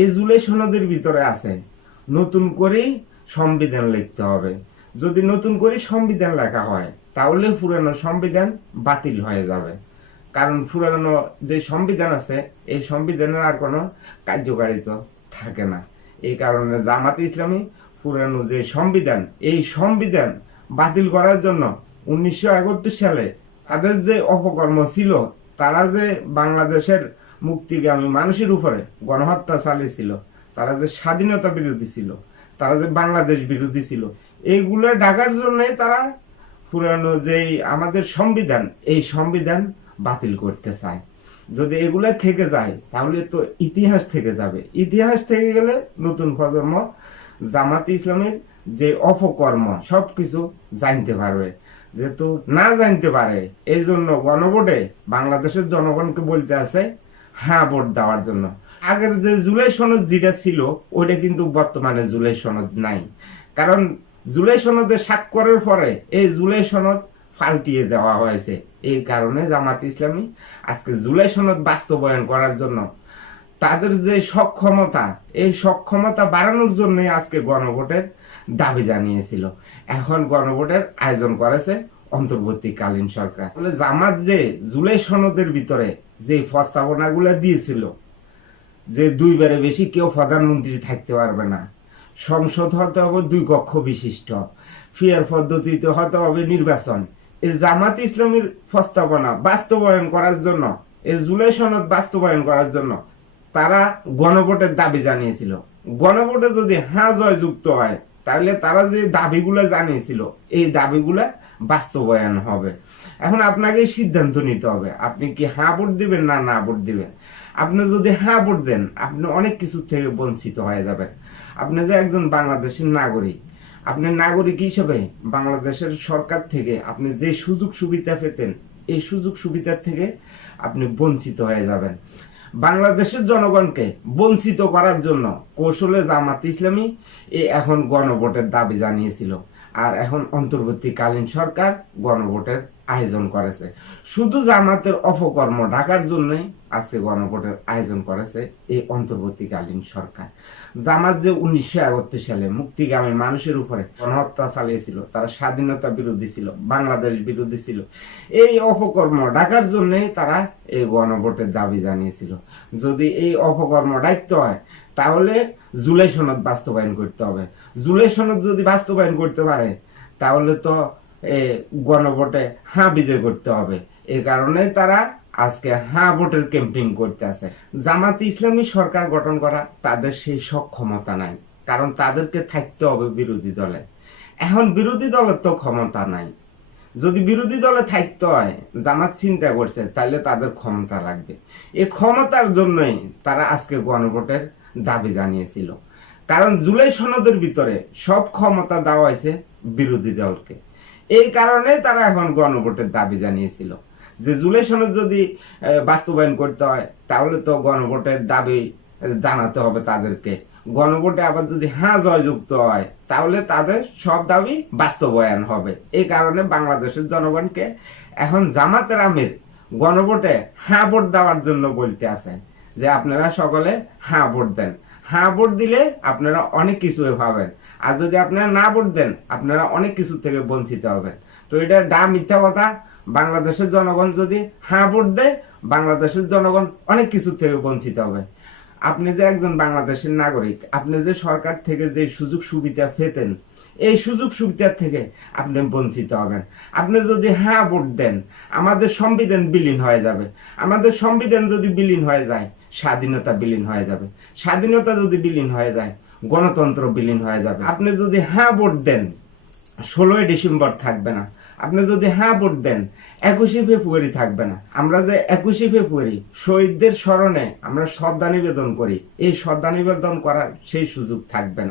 এই জুলাই সনদের ভিতরে আছে। নতুন করেই সংবিধান লিখতে হবে। যদি নতুন করে সংবিধান লেখা হয়, তাহলে পুরানো সংবিধান বাতিল হয়ে যাবে। কারণ পুরানো যে সংবিধান আছে, এই সংবিধানের আর কোনো কার্যকারিতা থাকে না। এই কারণে জামাত ইসলামী পুরানো যে সংবিধান, এই সংবিধান বাতিল করার জন্য উনিশশো একাত্তর সালে তাদের যে অপকর্ম ছিল, তারা যে বাংলাদেশের মুক্তিগামী মানুষের উপরে গণহত্যা চালিয়েছিল, তারা যে স্বাধীনতা বিরোধী ছিল, তারা যে বাংলাদেশ বিরোধী ছিল, এইগুলো ডাকার জন্যই তারা পুরানো যেই আমাদের সংবিধান, এই সংবিধান বাতিল করতে চায়। যদি এগুলো থেকে যায়, তাহলে তো ইতিহাস থেকে যাবে। ইতিহাস থেকে গেলে নতুন প্রজন্ম, জামাত ইসলামের যে অপকর্ম, সবকিছু জানতে পারবে। যেহেতু না জানতে পারে এই জন্য গণভোটে বাংলাদেশের জনগণকে বলতে আছে হ্যাঁ ভোট দেওয়ার জন্য। আগের যে জুলাই সনদ যেটা ছিল, ওইটা কিন্তু বর্তমানে জুলাই সনদ নাই। কারণ জুলাই সনদে স্বাক্ষরের পরে এই জুলাই সনদ পাল্টিয়ে দেওয়া হয়েছে। এই কারণে জামাত ইসলামী আজকে জুলাই সনদ বাস্তবায়ন করার জন্য তাদের যে সক্ষমতা, এই সক্ষমতা বাড়ানোর জন্যই আজকে গণভোটের দাবি জানিয়েছিল। এখন গণভোটের আয়োজন করেছে অন্তর্বর্তীকালীন সরকার। জামাত যে জুলাই সনদের ভিতরে যে প্রস্তাবনাগুলো দিয়েছিল যে দুইবারে বেশি কেউ প্রধানমন্ত্রী থাকতে পারবে না। সংসদ হতে হবে দুই কক্ষ বিশিষ্ট। ফিয়ার পদ্ধতিতে হতে হবে নির্বাচন। এই জামাত ইসলামের প্রস্তাবনা বাস্তবায়ন করার জন্য এই জুলাই সনদ বাস্তবায়ন করার জন্য তারা গণভোটের দাবি জানিয়েছিল। গণভোটে যদি হ্যাঁ জয় যুক্ত হয় তাহলে তারা যে দাবিগুলো জানিয়েছিল, এই দাবিগুলো বাস্তবায়ন হবে। এখন আপনাকে সিদ্ধান্ত নিতে হবে, আপনি কি হ্যাঁ ভোট দিবেন না না ভোট দিবেন? আপনি যদি হ্যাঁ ভোট দেন, আপনি অনেক কিছু থেকে বঞ্চিত হয়ে যাবেন। আপনি যে একজন বাংলাদেশের নাগরিক, আপনি নাগরিক হিসেবে বাংলাদেশের সরকার থেকে আপনি যে সুযোগ সুবিধা পেতেন, এই সুযোগ সুবিধার থেকে আপনি বঞ্চিত হয়ে যাবেন। বাংলাদেশের জনগণকে বঞ্চিত করার জন্য কৌশলে জামাত ইসলামী এ এখন গণভোটের দাবি জানিয়েছিল। আর এখন অন্তর্বর্তীকালীন সরকার গণভোটের আয়োজন করেছে। শুধু জামাতের অপকর্ম, ঢাকার জন্যই আজকে গণভোটের আয়োজন করেছে এই অন্তর্বর্তীকালীন সরকার। জামাত যে উনিশশো একাত্তর সালে মুক্তিগামী মানুষের উপরে গণহত্যা চালিয়েছিল, তারা স্বাধীনতা বিরোধী ছিল, বাংলাদেশ বিরোধী ছিল। এই অপকর্ম ঢাকার জন্যই তারা এই গণভোটের দাবি জানিয়েছিল। যদি এই অপকর্ম ডাকতে হয়, তাহলে জুলাই সনদ বাস্তবায়ন করতে হবে। জুলাই সনদ যদি বাস্তবায়ন করতে পারে, তাহলে তো গণভোটে হাঁ বিজয় করতে হবে। এই কারণে তারা আজকে হাঁ ভোটের ক্যাম্পিং করতে আছে। জামাত ইসলামী সরকার গঠন করা তাদের সেই সক্ষমতা নাই, কারণ তাদেরকে থাকতে হবে বিরোধী দলে। এখন বিরোধী দলের তো ক্ষমতা নাই। যদি বিরোধী দলে থাকতে হয়, জামাত চিন্তা করছে, তাহলে তাদের ক্ষমতা লাগবে। এই ক্ষমতার জন্যই তারা আজকে গণভোটের দাবি জানিয়েছিল। কারণ জুলাই সনদের ভিতরে সব ক্ষমতা দেওয়া হয়েছে বিরোধী দলকে। এই কারণে তারা এখন গণভোটের দাবি জানিয়েছিল। যে জুলাই সনদ যদি বাস্তবায়ন করতে হয়, তাহলে তো গণভোটের দাবি জানাতে হবে তাদেরকে। গণভোটে আবার যদি হ্যাঁ জয়যুক্ত হয়, তাহলে তাদের সব দাবি বাস্তবায়ন হবে। এই কারণে বাংলাদেশের জনগণকে এখন জামাতের আমির গণভোটে হ্যাঁ ভোট দেওয়ার জন্য বলতে আছে, যে আপনারা সকলে হ্যাঁ ভোট দেন। হ্যাঁ ভোট দিলে আপনারা অনেক কিছু পাবেন আর যদি আপনারা না ভোট দেন, আপনারা অনেক কিছু থেকে বঞ্চিত হবেন। তো এটা ডা মিথ্যা কথা। বাংলাদেশের জনগণ যদি হ্যাঁ ভোট দেয়, বাংলাদেশের জনগণ অনেক কিছু থেকে বঞ্চিত হবে। আপনি যে একজন বাংলাদেশের নাগরিক, আপনি যে সরকার থেকে যে সুযোগ সুবিধা পেতেন, এই সুযোগ সুবিধার থেকে আপনি বঞ্চিত হবেন। আপনি যদি হ্যাঁ ভোট দেন, আমাদের সংবিধান বিলীন হয়ে যাবে। আমাদের সংবিধান যদি বিলীন হয়ে যায়, স্বাধীনতা বিলীন হয়ে যাবে। স্বাধীনতা যদি বিলীন হয়ে যায় গণতন্ত্র বিলীন হয়ে যাবে। আপনি যদি হ্যাঁ ভোট দেন, ষোলোই ডিসেম্বর থাকবে না। আপনি যদি হ্যাঁ ভোট দেন, একুশে ফেব্রুয়ারি থাকবে না। আমরা যে একুশে ফেব্রুয়ারি শহীদদের স্মরণে আমরা শ্রদ্ধা নিবেদন করি, এই শ্রদ্ধা নিবেদন করার সেই সুযোগ থাকবে না।